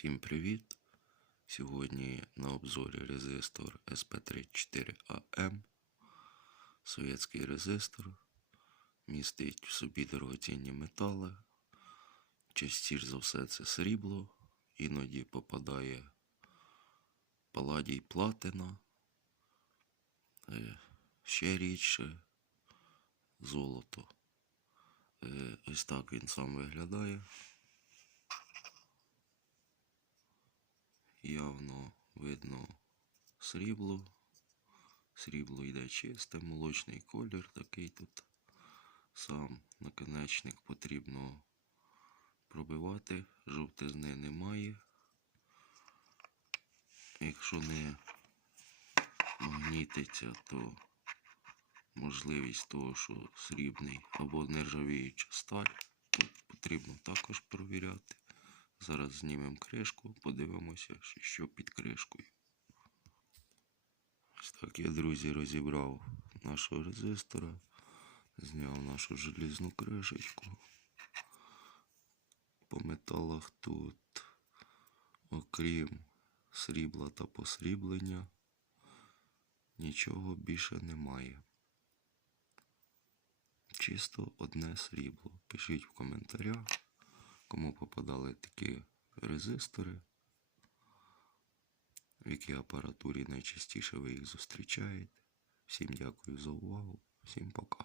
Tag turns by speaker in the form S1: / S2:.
S1: Всім привіт! Сьогодні на обзорі резистор SP34AM. Совєтський резистор. Містить в собі дорогоцінні метали. Частіше за все це срібло. Іноді попадає паладій платина. Е, Ще рідше золото. Е, Ось так він сам виглядає. Явно видно срібло. Срібло йде чисте, молочний колір такий тут. Сам наконечник потрібно пробивати, жовтизни немає. Якщо не магнітиться, то можливість того, що срібний або нержавіюча сталь, тут потрібно також провіряти. Зараз знімемо кришку, подивимося, що під кришкою. Ось так я, друзі, розібрав нашого резистора, зняв нашу желізну кришечку. По металах тут, окрім срібла та посріблення, нічого більше немає. Чисто одне срібло. Пишіть в коментарях кому попадали такі резистори, в якій апаратурі найчастіше ви їх зустрічаєте. Всім дякую за увагу, всім пока.